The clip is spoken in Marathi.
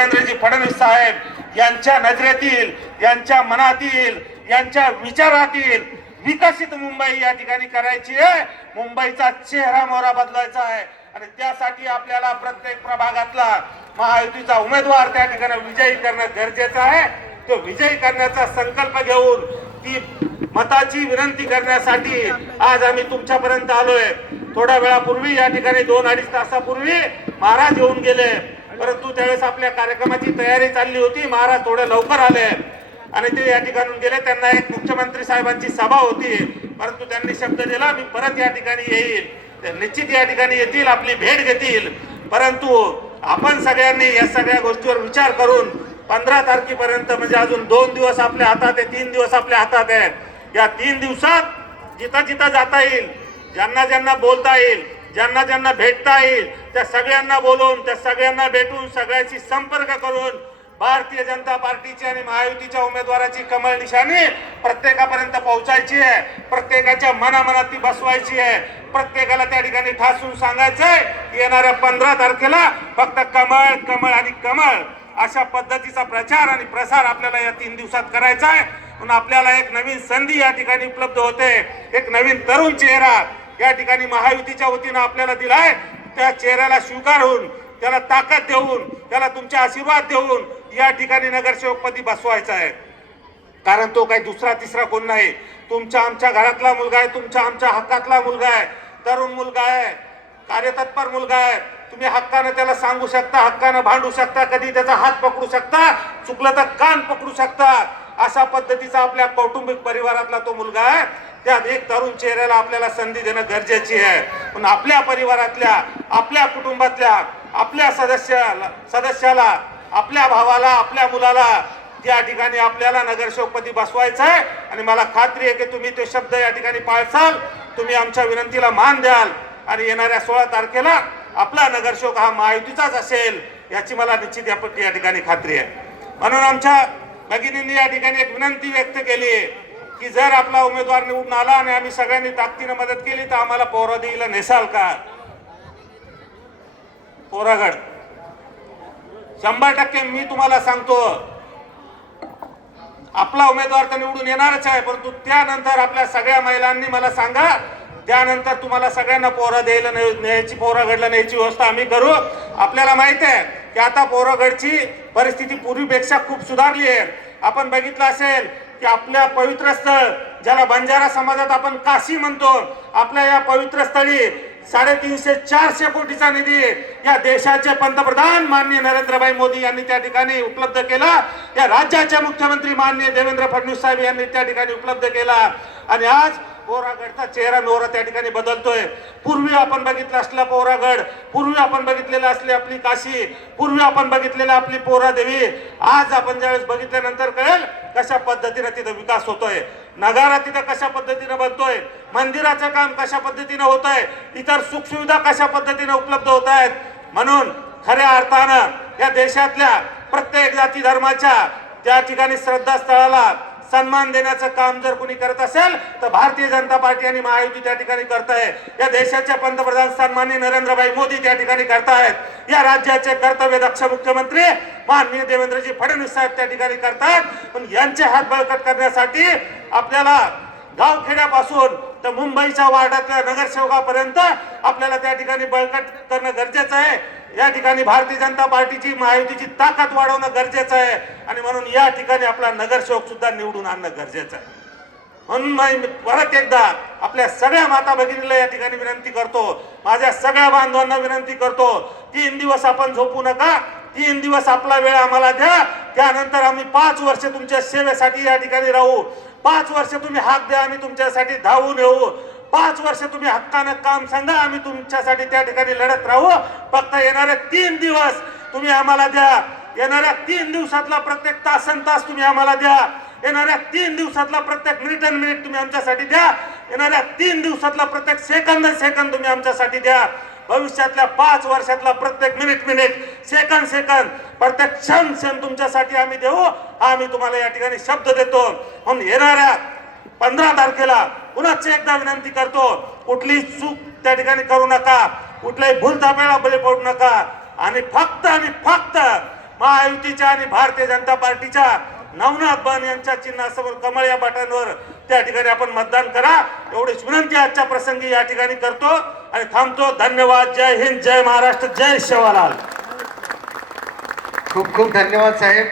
देवेंद्रजी फडणवीस साहेब यांच्या नजरेतील, यांच्या मनातील, यांच्या विचारातील विकसित मुंबई या ठिकाणी करायची आहे. मुंबईचा चेहरा मोहरा बदलायचा आहे आणि त्यासाठी आपल्याला प्रत्येक प्रभागातला महायुतीचा उमेदवार त्या ठिकाणी विजयी करणं गरजेचं आहे. तो विजयी करण्याचा संकल्प घेऊन ती मताची विनंती करण्यासाठी आज आम्ही तुमच्यापर्यंत आलोय. थोड्या वेळापूर्वी या ठिकाणी 2-2.5 तासापूर्वी महाराज येऊन गेले, परंतु त्यावेळेस आपल्या कार्यक्रमाची तयारी चालली होती. महाराज थोडे लवकर आले आणि ते या ठिकाणून गेले. त्यांना एक मुख्यमंत्री साहेबांची सभा होती, परंतु त्यांनी शब्द दिला मी परत या ठिकाणी येईल. ते निश्चित या ठिकाणी येतील, आपली भेट घेतील. परंतु आपण सगळ्यांनी या सगळ्या गोष्टीवर विचार करून 15 तारखेपर्यंत म्हणजे अजून 2 दिवस आपल्या हातात आहे, 3 दिवस आपल्या हातात आहेत. या 3 दिवसात जिथं जिथं जाता येईल, ज्यांना ज्यांना बोलता येईल, ज्यांना ज्यांना भेटता येईल, त्या सगळ्यांना बोलवून, त्या सगळ्यांना भेटून, सगळ्याशी संपर्क करून भारतीय जनता पार्टीची आणि महायुतीच्या उमेदवाराची कमळ निशाणी प्रत्येकापर्यंत पोहोचायची आहे. प्रत्येकाच्या मनामनात ती बसवायची आहे. प्रत्येकाला त्या ठिकाणी ठासून सांगायचंय येणाऱ्या 15 तारखेला फक्त कमळ, कमळ आणि कमळ अशा पद्धतीचा प्रचार आणि प्रसार आपल्याला या 3 दिवसात करायचा आहे. म्हणून आपल्याला एक नवीन संधी या ठिकाणी उपलब्ध होते. एक नवीन तरुण चेहरा या ठिकाणी महायुतीच्या वतीनं आपल्याला दिलाय. त्या चेहऱ्याला स्वीकारून, त्याला ताकद देऊन, त्याला तुमचे आशीर्वाद देऊन या ठिकाणी नगरसेवकपदी बसवायचा आहे. कारण तो काही दुसरा तिसरा कोण नाही, तुमच्या आमच्या घरातला मुलगा आहे, तुमच्या आमच्या हक्कातला मुलगा आहे, तरुण मुलगा आहे, कार्यतत्पर मुलगा आहे. तुम्ही हक्कानं त्याला सांगू शकता, हक्कानं भांडू शकता, कधी त्याचा हात पकडू शकता, चुकलं तर कान पकडू शकता. अशा पद्धतीचा आपल्या कौटुंबिक परिवारातला तो मुलगा आहे. त्यात एक तरुण चेहऱ्याला आपल्याला संधी देणं गरजेची आहे. पण आपल्या परिवारातल्या, आपल्या कुटुंबातल्या, आपल्या सदस्याला, आपल्या भावाला, आपल्या मुलाला त्या ठिकाणी आपल्याला नगरसेवकपदी बसवायचं आहे. आणि मला खात्री आहे की तुम्ही ते शब्द या ठिकाणी पाळसाल, तुम्ही आमच्या विनंतीला मान द्याल आणि येणाऱ्या 16 तारखेला आपला नगरसेवक हा महायुतीचाच असेल याची मला निश्चित या ठिकाणी खात्री आहे. म्हणून आमच्या भगिनींनी या ठिकाणी एक विनंती व्यक्त केली की जर आपला उमेदवार निवडून आला आणि आम्ही सगळ्यांनी ताकदीनं मदत केली तर आम्हाला पोरादेवीला नेसाल का? पोरागड 100% मी तुम्हाला सांगतो आपला उमेदवार तर निवडून येणारच आहे, परंतु त्यानंतर आपल्या सगळ्या महिलांनी मला सांगा, त्यानंतर तुम्हाला सगळ्यांना पोरादेवीला न्यायची, पोरागडला न्यायची व्यवस्था आम्ही करू. आपल्याला माहित आहे की आता पोरागडची परिस्थिती पूर्वीपेक्षा खूप सुधारली आहे. आपण बघितलं असेल की आपल्या पवित्र स्थळ ज्याला बंजारा समाजात आपण काशी म्हणतो, आपल्या या पवित्र स्थळी 350-400 कोटीचा निधी या देशाचे पंतप्रधान माननीय नरेंद्रभाई मोदी यांनी त्या ठिकाणी उपलब्ध केला. या राज्याचे मुख्यमंत्री माननीय देवेंद्र फडणवीस साहेब यांनी त्या ठिकाणी उपलब्ध केला. आणि आज पोरागडचा चेहरा मोहरा त्या ठिकाणी बदलतोय. पूर्वी आपण बघितलं असलं पोरागड, पूर्वी आपण बघितलेलं असली आपली काशी, पूर्वी आपण बघितलेलं आपली पोरादेवी, आज आपण ज्यावेळेस बघितल्यानंतर कळेल कशा पद्धतीने तिथं विकास होतोय, नगारा तिथं कशा पद्धतीने बनतोय, मंदिराचं काम कशा पद्धतीने होत आहे, इतर सुखसुविधा कशा पद्धतीने उपलब्ध होत आहेत. म्हणून खऱ्या अर्थानं या देशातल्या प्रत्येक जाती धर्माच्या त्या ठिकाणी श्रद्धास्थळाला सन्मान देण्याचं काम जर कोणी करत असेल तर भारतीय जनता पार्टी आणि महायुती त्या ठिकाणी करत आहे. या देशाचे पंतप्रधान सन्माननीय नरेंद्रभाई मोदी त्या ठिकाणी करतायत. या राज्याचे कर्तव्य दक्ष मुख्यमंत्री माननीय देवेंद्रजी फडणवीस साहेब त्या ठिकाणी करतात. पण यांचे हात बळकट करण्यासाठी आपल्याला गावखेड्यापासून तर मुंबईच्या वार्डातल्या नगरसेवकापर्यंत आपल्याला त्या ठिकाणी बळकट करणं गरजेचं आहे. या ठिकाणी भारतीय जनता पार्टीची, महायुतीची ताकद वाढवणं गरजेचं आहे. आणि म्हणून या ठिकाणी आपला नगरसेवक सुद्धा निवडून आणणं गरजेचं आहे. म्हणून मी परत एकदा आपल्या सगळ्या माता भगिनीला या ठिकाणी विनंती करतो, माझ्या सगळ्या बांधवांना विनंती करतो, 3 दिवस आपण झोपू नका. 3 दिवस आपला वेळ आम्हाला द्या. त्यानंतर आम्ही 5 वर्ष तुमच्या सेवेसाठी या ठिकाणी राहू. 5 वर्ष तुम्ही हाक द्या, आम्ही तुमच्यासाठी धावून येऊ. 5 वर्ष तुम्ही हक्कानं काम सांगा, आम्ही तुमच्यासाठी त्या ठिकाणी लढत राहू. फक्त येणारे 3 दिवस तुम्ही आम्हाला द्या. येणाऱ्या 3 दिवसातला प्रत्येक तासन तास तुम्ही आम्हाला द्या. येणाऱ्या 3 दिवसातला प्रत्येक मिनिट तुम्ही आमच्यासाठी द्या. येणाऱ्या 3 दिवसातला प्रत्येक सेकंद तुम्ही आमच्यासाठी द्या. भविष्यातल्या 5 वर्षातला प्रत्येक मिनिट सेकंद प्रत्येक क्षण तुमच्यासाठी आम्ही देऊ. आम्ही तुम्हाला या ठिकाणी शब्द देतो. म्हणून येणाऱ्या 15 तारखेला पुन्हा एकदा विनंती करतो, कुठलीही चूक त्या ठिकाणी करू नका, कुठल्याही भूलथापाला बळी पडू नका. आणि फक्त महायुतीच्या आणि भारतीय जनता पार्टीच्या नवनाथ बन यांच्या चिन्हासमोर कमळ या बटनवर त्या ठिकाणी आपण मतदान करा एवढीच विनंती आजच्या प्रसंगी या ठिकाणी करतो आणि थांबतो. धन्यवाद. जय हिंद, जय महाराष्ट्र, जय शिवलाल. खूप खूप धन्यवाद साहेब.